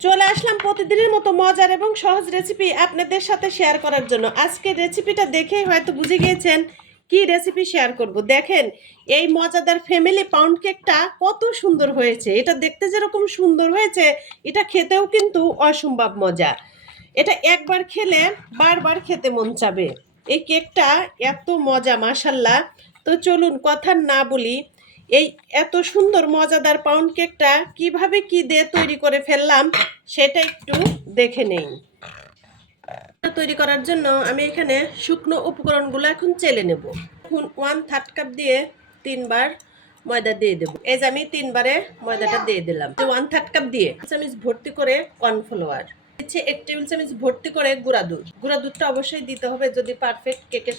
চলে আসলাম প্রতিদিনের মতো মজার এবং সহজ রেসিপি আপনাদের সাথে শেয়ার করার জন্য। আজকে রেসিপিটা দেখেই হয়তো বুঝে গিয়েছেন কি রেসিপি শেয়ার করব। দেখেন, এই মজাদার ফ্যামিলি পাউন্ড কেকটা কত সুন্দর হয়েছে। এটা দেখতে যেরকম সুন্দর হয়েছে, এটা খেতেও কিন্তু অসম্ভব মজা। এটা একবার খেলে বারবার খেতে মন চাবে। এই কেকটা এত মজা মাসাল্লাহ তো চলুন কথা না বলি এই এত সুন্দর মজাদার পাউন্ড কেকটা কীভাবে কি দিয়ে তৈরি করে ফেললাম, সেটা একটু দেখে নেই। তৈরি করার জন্য আমি এখানে শুকনো উপকরণগুলো এখন চেলে নেব। এখন ওয়ান থার্ড কাপ দিয়ে তিনবার ময়দা দিয়ে দেবো। এই যে আমি তিনবারে ময়দাটা দিয়ে দিলাম। ওয়ান থার্ড কাপ দিয়ে চামচ ভর্তি করে কর্নফ্লাওয়ার দিচ্ছে এক টেবিল চামচ ভর্তি করে গুঁড়া দুধ। গুঁড়া দুধটা অবশ্যই দিতে হবে যদি পারফেক্ট কেকের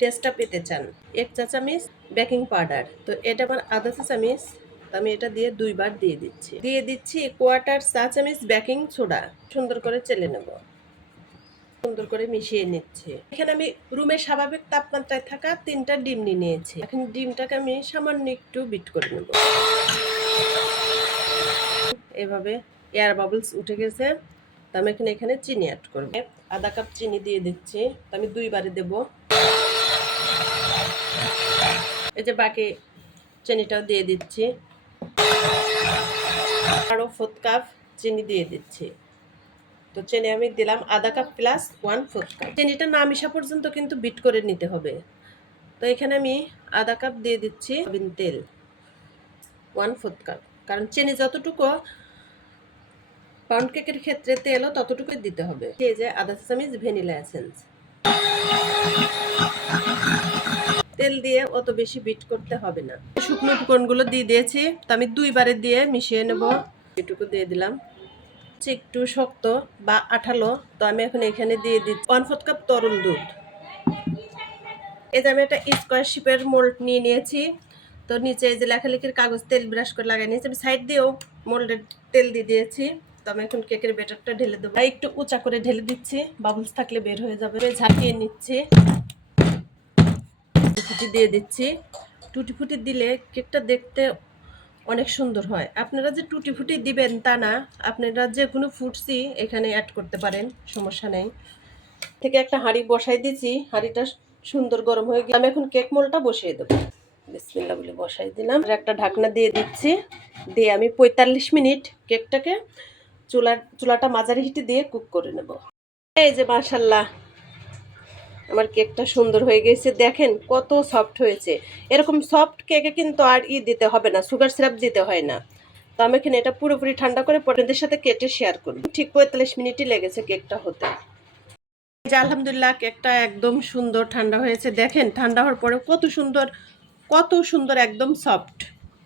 টেস্টটা পেতে চান। এক চা চামচ বেকিং পাউডার তো এটা আমার আধা চা চামচ আমি এটা দিয়ে দুইবার দিয়ে দিচ্ছি। দিয়ে দিচ্ছি কোয়ার্টার চা চামচ বেকিং সোডা সুন্দর করে চেলে নেব। সুন্দর করে মিশিয়ে নিচ্ছি। এখানে আমি রুমে স্বাভাবিক তাপমাত্রায় থাকা তিনটা ডিম নিয়ে নিয়েছি। এখন ডিমটাকে আমি সামান্য একটু বিট করে নেব। এভাবে এয়ার বাবলস উঠে গেছে। তো আমি এখানে এখানে চিনি অ্যাড করব। আধা কাপ চিনি দিয়ে দিচ্ছি। তো আমি দুইবারে দেবো। এই যে বাকি চিনিটাও দিয়ে দিচ্ছি। আরও ফোর্থ কাপ চিনি দিয়ে দিচ্ছি। তো চিনি আমি দিলাম আধা cup plus one fourth cup চিনিটা না মিশা পর্যন্ত কিন্তু বিট করে নিতে হবে। তো এখানে আমি আধা কাপ দিয়ে দিচ্ছি সয়াবিন তেল। ওয়ান ফোর্থ কাপ কারণ চিনি যতটুকু পাউন্ড কেকের ক্ষেত্রে তেলও ততটুকুই দিতে হবে। এই যে আধা চামচ ভ্যানিলা এসেন্স তেল দিয়ে অত বেশি বিট করতে হবে না। শুকনো উপকরণগুলো দিয়ে দিয়েছি, তো আমি দুইবারে দিয়ে মিশিয়ে নেব। এটুকু দিয়ে দিলাম। একটু শক্ত বা আঠালো, তো আমি এখন এখানে দিয়ে দিচ্ছি ওয়ান ফোর্থ কাপ তরল দুধ। এই যে আমি একটা স্কোয়ার শিপের মোল্ড নিয়ে নিয়েছি, তো নিচে এই যে লেখালেখির কাগজ তেল ব্রাশ করে লাগাই নিয়েছি, আমি সাইড দিয়েও মোল্ডের তেল দিয়ে দিয়েছি, তো আমি এখন কেকের বেটারটা ঢেলে দেবো। একটু উঁচা করে ঢেলে দিচ্ছি, বাবলস থাকলে বের হয়ে যাবে। ঝাঁকিয়ে নিচ্ছি। ফুটি দিয়ে দিচ্ছি। টুটি ফুটি দিলে কেকটা দেখতে অনেক সুন্দর হয়। আপনারা যে টুটি ফুটি দিবেন তা না, আপনারা যে কোনো ফুটসি এখানে অ্যাড করতে পারেন, সমস্যা নেই। থেকে একটা হাঁড়ি বসাই দিয়েছি, হাঁড়িটা সুন্দর গরম হয়ে গেলে আমি এখন কেক মোলটা বসিয়ে দেবো। বিসমিল্লা বলে বসাই দিলাম। একটা ঢাকনা দিয়ে দিচ্ছি। দিয়ে আমি পঁয়তাল্লিশ মিনিট কেকটাকে চুলার, চুলাটা মাঝারি হিটে দিয়ে কুক করে নেব। এই যে মাশাল্লাহ। আমার কেকটা সুন্দর হয়ে গেছে। দেখেন কত সফট হয়েছে। এরকম সফট কেকে কিন্তু আর ই দিতে হবে না সুগার সিরাপ দিতে হয় না। তো আমি এখানে এটা পুরোপুরি ঠান্ডা করে পটেদের সাথে কেটে শেয়ার করি ঠিক পঁয়তাল্লিশ মিনিটই লেগেছে কেকটা হতে। আলহামদুলিল্লাহ কেকটা একদম সুন্দর ঠান্ডা হয়েছে। দেখেন ঠান্ডা হওয়ার পরে কত সুন্দর কত সুন্দর একদম সফট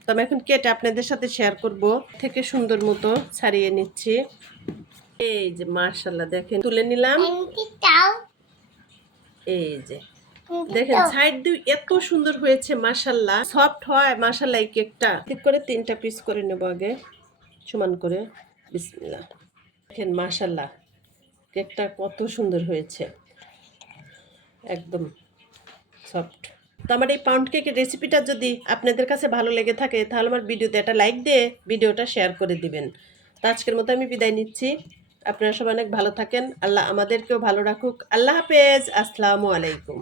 তো আমি এখন কেটে আপনাদের সাথে শেয়ার করব। থেকে সুন্দর মতো ছাড়িয়ে নিচ্ছি। এই যে মার্শাল্লাহ দেখেন তুলে নিলাম। এই যে দেখেন সাইড দুই এত সুন্দর হয়েছে সফট হয় এই কেকটা। ঠিক করে তিনটা পিস করে নেব আগে সমান করে। বিসমিল্লাহ। দেখেন কেকটা কত সুন্দর হয়েছে। একদম সফট তো আমার এই পাউন্ড কেকের রেসিপিটা যদি আপনাদের কাছে ভালো লেগে থাকে তাহলে আমার ভিডিওতে একটা লাইক দিয়ে ভিডিওটা শেয়ার করে দিবেন। তো আজকের মতো আমি বিদায় নিচ্ছি। আপনারা সবাই অনেক ভালো থাকেন। আল্লাহ আমাদেরকেও ভালো রাখুক। আল্লাহ হাফেজ। আসসালামু আলাইকুম।